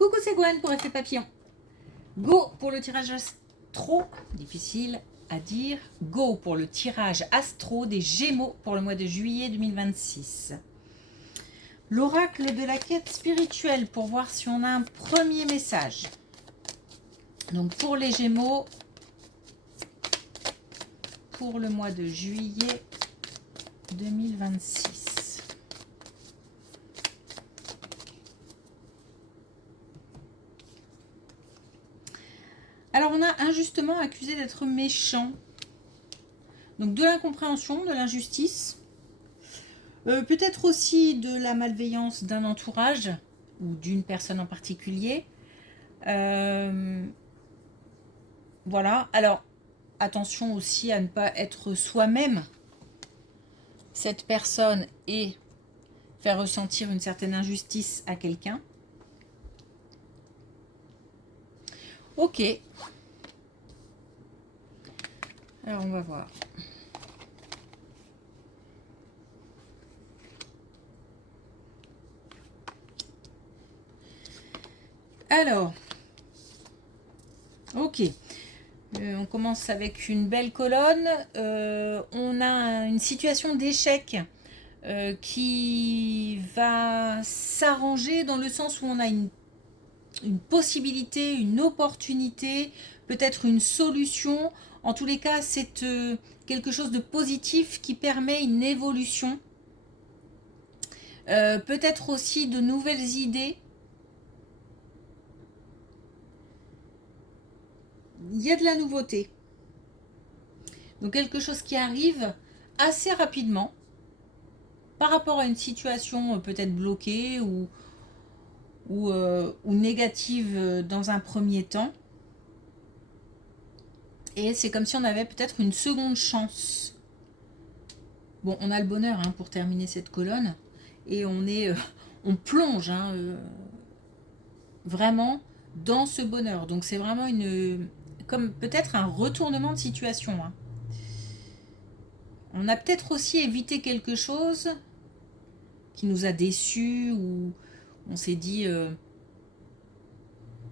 Coucou, c'est Gwen pour Effet Papillon. Go pour le tirage astro, difficile à dire. Go pour le tirage astro des Gémeaux pour le mois de juillet 2026. L'oracle de la quête spirituelle pour voir si on a un premier message. Donc pour les Gémeaux, pour le mois de juillet 2026. Alors on a injustement accusé d'être méchant. Donc de l'incompréhension, de l'injustice. Peut-être aussi de la malveillance d'un entourage ou d'une personne en particulier. Voilà. Alors attention aussi à ne pas être soi-même cette personne et faire ressentir une certaine injustice à quelqu'un. Ok. Alors on va voir. Alors, ok. On commence avec une belle colonne. On a une situation d'échec qui va s'arranger dans le sens où on a une possibilité, une opportunité, peut-être une solution. En tous les cas, c'est quelque chose de positif qui permet une évolution. Peut-être aussi de nouvelles idées. Il y a de la nouveauté. Donc quelque chose qui arrive assez rapidement par rapport à une situation peut-être bloquée ou négative dans un premier temps. Et c'est comme si on avait peut-être une seconde chance. Bon, on a le bonheur pour terminer cette colonne. Et on plonge vraiment dans ce bonheur. Donc c'est vraiment comme peut-être un retournement de situation. On a peut-être aussi évité quelque chose qui nous a déçus ou on s'est dit, on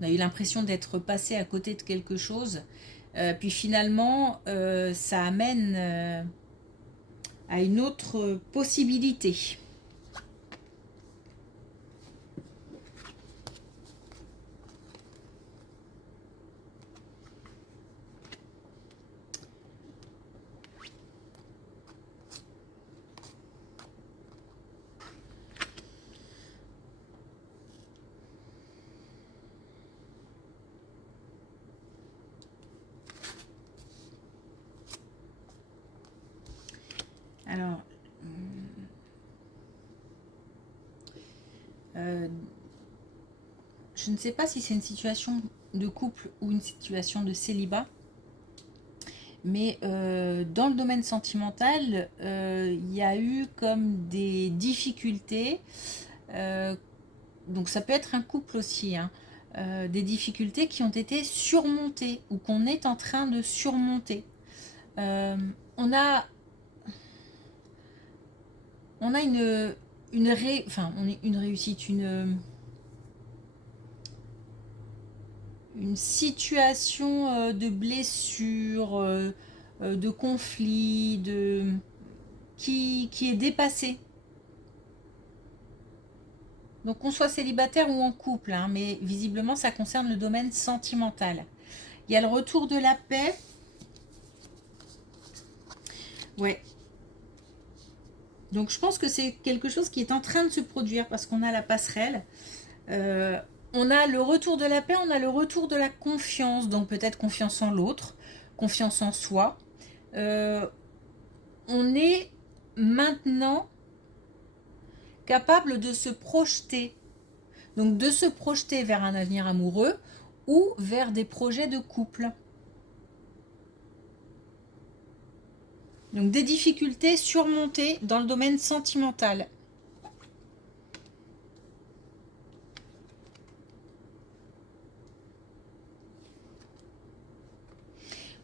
a eu l'impression d'être passé à côté de quelque chose. Puis finalement, ça amène à une autre possibilité. Alors, je ne sais pas si c'est une situation de couple ou une situation de célibat, mais dans le domaine sentimental, il y a eu comme des difficultés, donc ça peut être un couple aussi, des difficultés qui ont été surmontées ou qu'on est en train de surmonter. On a une réussite, une situation de blessure, de conflit, qui est dépassée. Donc qu'on soit célibataire ou en couple, mais visiblement ça concerne le domaine sentimental. Il y a le retour de la paix. Ouais. Donc je pense que c'est quelque chose qui est en train de se produire parce qu'on a la passerelle. On a le retour de la paix, on a le retour de la confiance. Donc peut-être confiance en l'autre, confiance en soi. On est maintenant capable de se projeter. Donc de se projeter vers un avenir amoureux ou vers des projets de couple. Donc des difficultés surmontées dans le domaine sentimental.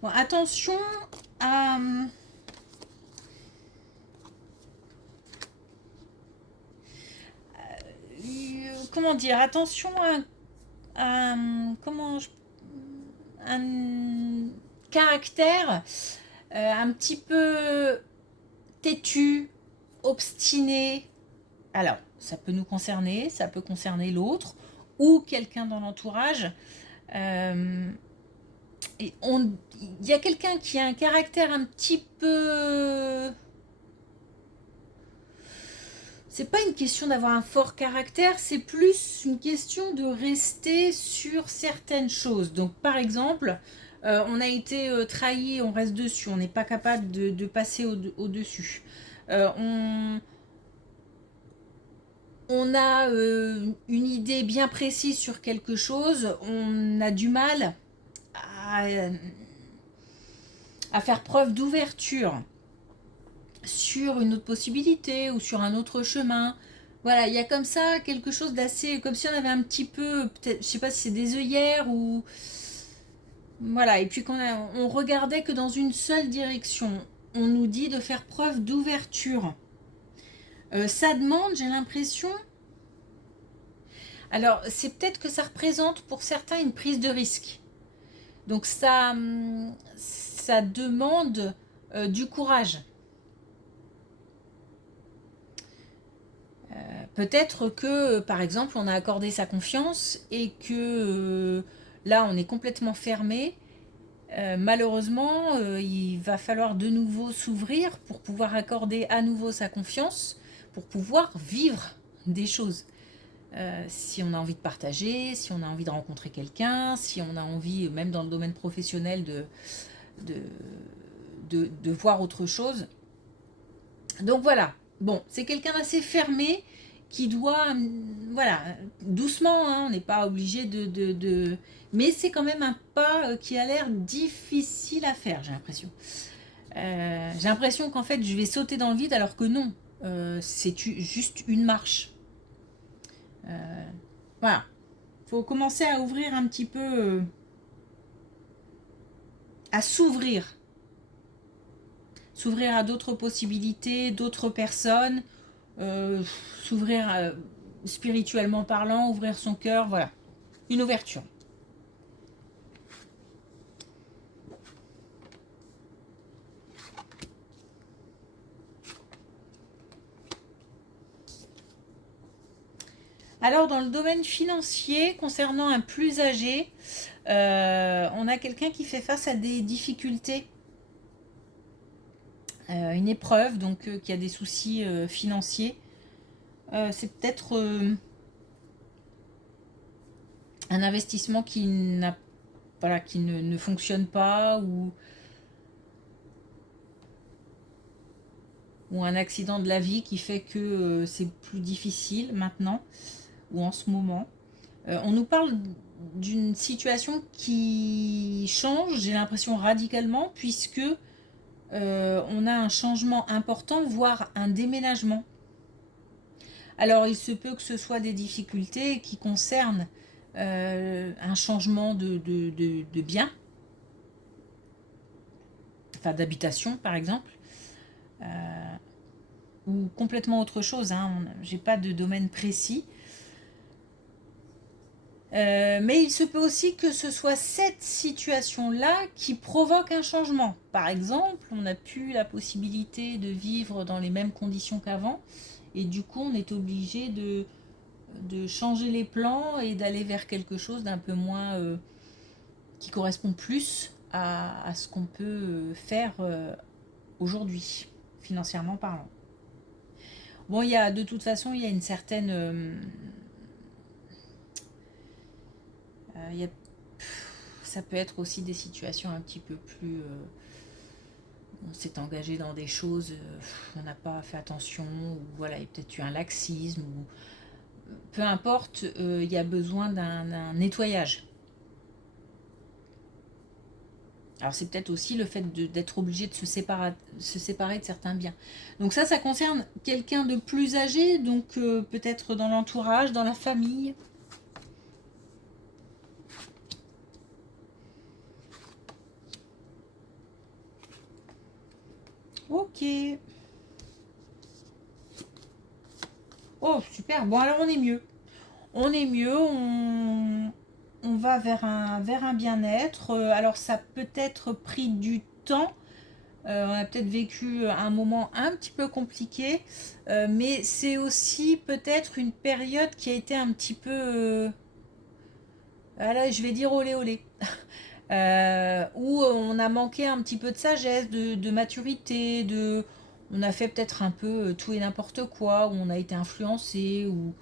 Bon, attention à... comment dire, attention à comment un caractère un petit peu têtu, obstiné. Alors, ça peut nous concerner, ça peut concerner l'autre ou quelqu'un dans l'entourage. Euh, il y a quelqu'un qui a un caractère un petit peu. C'est pas une question d'avoir un fort caractère, c'est plus une question de rester sur certaines choses. Donc, par exemple, on a été trahi, on reste dessus, on n'est pas capable de passer au-dessus. On a une idée bien précise sur quelque chose, on a du mal à, à faire preuve d'ouverture sur une autre possibilité ou sur un autre chemin. Voilà, il y a comme ça quelque chose d'assez, comme si on avait un petit peu, peut-être, je sais pas si c'est des œillères ou voilà, et puis on regardait que dans une seule direction. On nous dit de faire preuve d'ouverture. Ça demande, j'ai l'impression. Alors, c'est peut-être que ça représente pour certains une prise de risque. Donc ça demande du courage. Peut-être que, par exemple, on a accordé sa confiance et que là, on est complètement fermé. Malheureusement, il va falloir de nouveau s'ouvrir pour pouvoir accorder à nouveau sa confiance, pour pouvoir vivre des choses. Si on a envie de partager, si on a envie de rencontrer quelqu'un, si on a envie, même dans le domaine professionnel, de, de voir autre chose. Donc voilà, bon, c'est quelqu'un d'assez fermé qui doit, voilà, doucement, hein, on n'est pas obligé mais c'est quand même un pas qui a l'air difficile à faire, j'ai l'impression. J'ai l'impression qu'en fait, je vais sauter dans le vide alors que non, c'est juste une marche. Voilà, faut commencer à ouvrir un petit peu, à s'ouvrir à d'autres possibilités, d'autres personnes, euh, s'ouvrir spirituellement parlant, ouvrir son cœur, voilà, une ouverture. Alors dans le domaine financier, concernant un plus âgé, on a quelqu'un qui fait face à des difficultés, une épreuve, donc qui a des soucis financiers. C'est peut-être un investissement qui n'a voilà, qui ne fonctionne pas ou un accident de la vie qui fait que c'est plus difficile maintenant ou en ce moment. On nous parle d'une situation qui change, j'ai l'impression radicalement, puisque on a un changement important, voire un déménagement. Alors il se peut que ce soit des difficultés qui concernent un changement de bien, enfin d'habitation par exemple, ou complètement autre chose, hein. J'ai pas de domaine précis. Mais il se peut aussi que ce soit cette situation-là qui provoque un changement. Par exemple, on n'a plus la possibilité de vivre dans les mêmes conditions qu'avant, et du coup, on est obligé de changer les plans et d'aller vers quelque chose d'un peu moins qui correspond plus à ce qu'on peut faire aujourd'hui, financièrement parlant. Bon, il y a de toute façon, il y a une certaine il y a ça peut être aussi des situations un petit peu plus. On s'est engagé dans des choses, on n'a pas fait attention, ou voilà, il y a peut-être eu un laxisme, ou peu importe, il y a besoin d'un nettoyage. Alors c'est peut-être aussi le fait d'être obligé de se séparer de certains biens. Donc ça concerne quelqu'un de plus âgé, donc peut-être dans l'entourage, dans la famille. Ok. Oh, super. Bon, alors on est mieux. On est mieux. on va vers un bien-être. Alors ça a peut-être pris du temps. On a peut-être vécu un moment un petit peu compliqué. Mais c'est aussi peut-être une période qui a été un petit peu... voilà, je vais dire olé olé. Où on a manqué un petit peu de sagesse, de maturité, on a fait peut-être un peu tout et n'importe quoi, où on a été influencé, où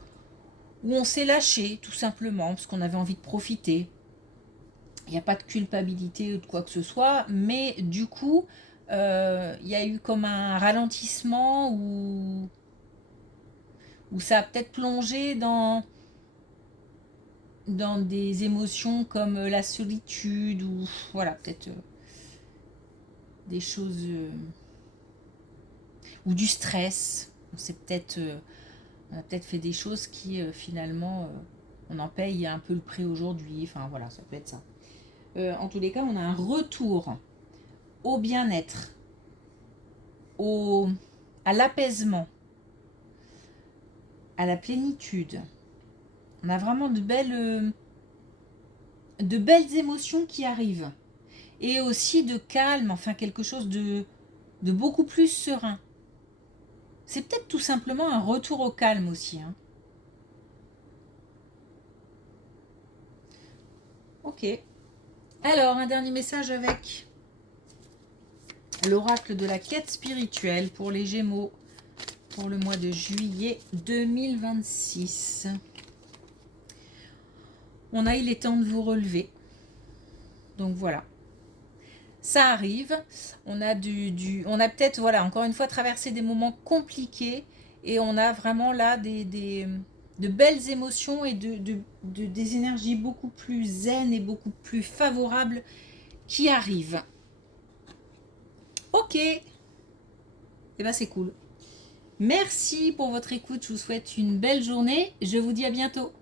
on s'est lâché tout simplement parce qu'on avait envie de profiter. Il n'y a pas de culpabilité ou de quoi que ce soit, mais du coup, il y a eu comme un ralentissement où ça a peut-être plongé dans des émotions comme la solitude ou voilà, peut-être des choses ou du stress. On a peut-être fait des choses qui finalement on en paye un peu le prix aujourd'hui. Enfin voilà, ça peut être ça. En tous les cas, on a un retour au bien-être, au, à l'apaisement, à la plénitude. On a vraiment de belles émotions qui arrivent. Et aussi de calme, enfin quelque chose de beaucoup plus serein. C'est peut-être tout simplement un retour au calme aussi. Hein. Ok. Alors, un dernier message avec l'oracle de la quête spirituelle pour les Gémeaux pour le mois de juillet 2026. On a, il est temps de vous relever. Donc voilà. Ça arrive. On a on a peut-être, voilà, encore une fois, traversé des moments compliqués et on a vraiment là de belles émotions et des énergies beaucoup plus zen et beaucoup plus favorables qui arrivent. Ok. Et ben c'est cool. Merci pour votre écoute. Je vous souhaite une belle journée. Je vous dis à bientôt.